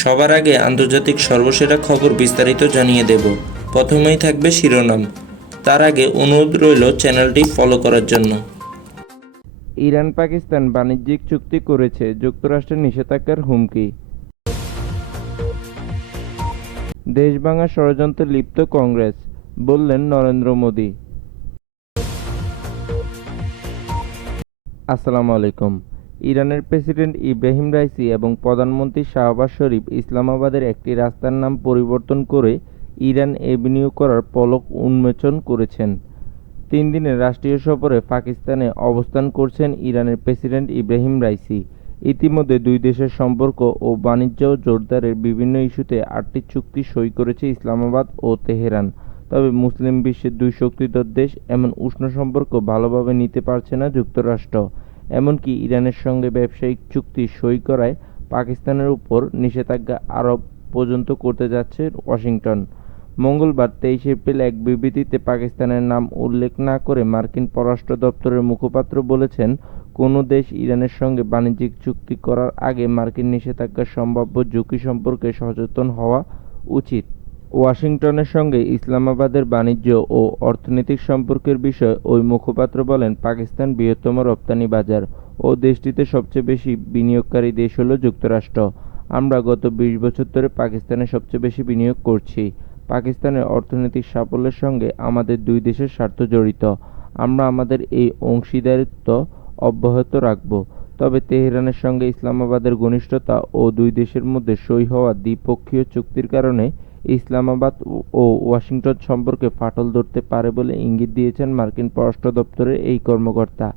সবার আগে আন্তর্জাতিক সর্বসেরা খবর বিস্তারিত জানিয়ে দেব। প্রথমেই থাকবে শিরোনাম, তার আগে অনুরোধ রইল চ্যানেলটি ফলো করার জন্য। ইরান পাকিস্তান বাণিজ্যিক চুক্তি করেছে, যুক্তরাষ্ট্রের নিষেধাজ্ঞার হুমকি। দেশ ভাঙার ষড়যন্ত্রে লিপ্ত কংগ্রেস, বললেন নরেন্দ্র মোদি। আসসালামু আলাইকুম। ইরানের প্রেসিডেন্ট ইব্রাহিম রাইসি এবং প্রধানমন্ত্রী শাহবাজ শরীফ ইসলামাবাদের একটি রাস্তার নাম পরিবর্তন করে ইরান এভিনিউ করার পলক উন্মোচন করেছেন। 3 দিনের রাষ্ট্রীয় সফরে পাকিস্তানে অবস্থান করছেন ইরানের প্রেসিডেন্ট ইব্রাহিম রাইসি। ইতিমধ্যে দুই দেশের সম্পর্ক ও বাণিজ্য জোরদারের বিভিন্ন ইস্যুতে 8টি চুক্তি সই করেছে ইসলামাবাদ ও তেহরান। তবে মুসলিম বিশ্বের দুই শক্তিধর দেশ এমন উষ্ণ সম্পর্ক ভালোভাবে নিতে পারছে না যুক্তরাষ্ট্র। এমনকি ইরানের সঙ্গে ব্যবসায়িক চুক্তি সই করায় পাকিস্তানের উপর নিষেধাজ্ঞা আরোপ পর্যন্ত করতে যাচ্ছে ওয়াশিংটন। মঙ্গলবার 23 এপ্রিল এক বিবৃতিতে পাকিস্তানের নাম উল্লেখ না করে মার্কিন পররাষ্ট্র দপ্তরের মুখপাত্র বলেছেন, কোনো দেশ ইরানের সঙ্গে বাণিজ্যিক চুক্তি করার আগে মার্কিন নিষেধাজ্ঞার সম্ভাব্য ঝুঁকি সম্পর্কে সচেতন হওয়া উচিত। ওয়াশিংটনের সঙ্গে ইসলামাবাদের বাণিজ্য ও অর্থনৈতিক সম্পর্কের বিষয়ে ওই মুখপাত্র বলেন, পাকিস্তান বৃহত্তম রপ্তানি বাজার ও দেশটিতে সবচেয়ে বেশি বিনিয়োগকারী দেশ হল যুক্তরাষ্ট্র। আমরা গত 20 বছর ধরে পাকিস্তানে সবচেয়ে বেশি বিনিয়োগ করছি। পাকিস্তানের অর্থনৈতিক সাফল্যের সঙ্গে আমাদের দুই দেশের স্বার্থ জড়িত। আমরা আমাদের এই অংশীদারিত্ব অব্যাহত রাখব। তবে তেহরানের সঙ্গে ইসলামাবাদের ঘনিষ্ঠতা ও দুই দেশের মধ্যে সই হওয়া দ্বিপক্ষীয় চুক্তির কারণে ইসলামাবাদ ও ওয়াশিংটন সম্পর্কে ফাটল ধরতে পারে বলে ইঙ্গিত দিয়েছেন মার্কিন পররাষ্ট্র দপ্তরের এই কর্মকর্তা।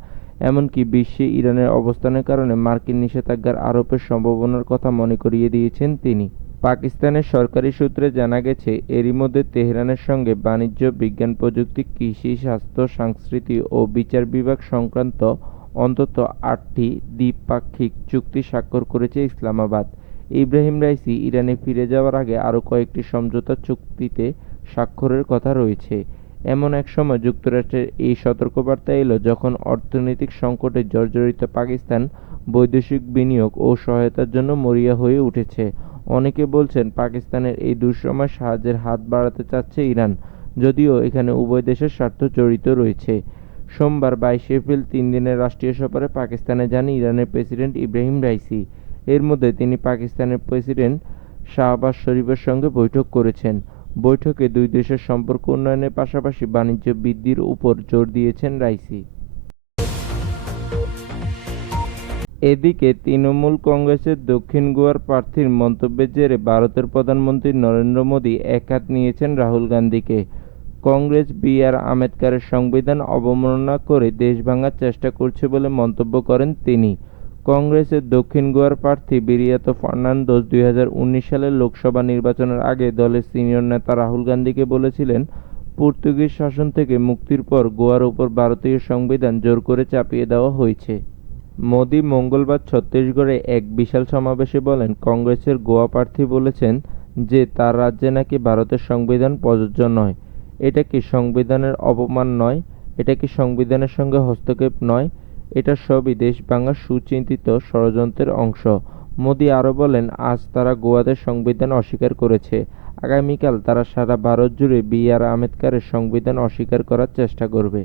এমনকি বিশ্বে ইরানের অবস্থানের কারণে মার্কিন নিষেধাজ্ঞার আরোপের সম্ভাবনার কথা মনে করিয়ে দিয়েছেন তিনি। পাকিস্তানের সরকারি সূত্রে জানা গেছে, এরই মধ্যে তেহরানের সঙ্গে বাণিজ্য, বিজ্ঞান প্রযুক্তি, কৃষি, স্বাস্থ্য, সংস্কৃতি ও বিচার বিভাগ সংক্রান্ত অন্তত 8টি দ্বিপাক্ষিক চুক্তি স্বাক্ষর করেছে ইসলামাবাদ। ইব্রাহিম রাইসি ইরানে ফিরে যাওয়ার আগে আরও কয়েকটি সমঝোতা চুক্তিতে স্বাক্ষরের কথা রয়েছে। এমন এক সময় যুক্তরাষ্ট্রের এই সতর্কবার্তা এলো যখন অর্থনৈতিক সংকটে জর্জরিত পাকিস্তান বৈদেশিক বিনিয়োগ ও সহায়তার জন্য মরিয়া হয়ে উঠেছে। অনেকে বলছেন, পাকিস্তানের এই দুঃসময়ে সাহায্যের হাত বাড়াতে চাচ্ছে ইরান, যদিও এখানে উভয় দেশের স্বার্থ জড়িত রয়েছে। সোমবার 22 এপ্রিল 3 দিনের রাষ্ট্রীয় সফরে পাকিস্তানে যান ইরানের প্রেসিডেন্ট ইব্রাহিম রাইসি। এর মধ্যে তিনি পাকিস্তানের প্রেসিডেন্ট শাহবাজ শরীফের সঙ্গে বৈঠক করেছেন। বৈঠকে দুই দেশের সম্পর্ক উন্নয়নের পাশাপাশি বাণিজ্য বৃদ্ধির উপর জোর দিয়েছেন রাইসি। এদিকে তৃণমূল কংগ্রেসের দক্ষিণ গোয়ার প্রার্থীর মন্তব্যের জেরে ভারতের প্রধানমন্ত্রী নরেন্দ্র মোদি একহাত নিয়েছেন রাহুল গান্ধীকে। কংগ্রেস বি.আর. আম্বেদকরের সংবিধান অবমাননা করে দেশ ভাঙার চেষ্টা করছে বলে মন্তব্য করেন তিনি। কংগ্রেসের দক্ষিণ গোয়ার প্রার্থী বিরিয়াতো ফার্নান্দোস 2019 সালের লোকসভা নির্বাচনের আগে দলের সিনিয়র নেতা রাহুল গান্ধীকে বলেছিলেন, পর্তুগিজ শাসন থেকে মুক্তির পর গোয়ার উপর ভারতীয় সংবিধান জোর করে চাপিয়ে দেওয়া হয়েছে। মোদি মঙ্গলবার ছত্তিশগড়ে এক বিশাল সমাবেশে বলেন, কংগ্রেসের গোয়া প্রার্থী বলেছেন যে তার রাজ্যে নাকি ভারতের সংবিধান প্রযোজ্য নয়। এটা কি সংবিধানের অপমান নয়? এটা কি সংবিধানের সঙ্গে হস্তক্ষেপ নয়? এটা সবই দেশ ভাঙার সুচিন্তিত ষড়যন্ত্রের অংশ। মোদি আরও বলেন, আজ তারা গোয়াতে সংবিধান অস্বীকার করেছে, আগামীকাল তারা সারা ভারত জুড়ে বি.আর. আম্বেদকরের সংবিধান অস্বীকার করার চেষ্টা করবে।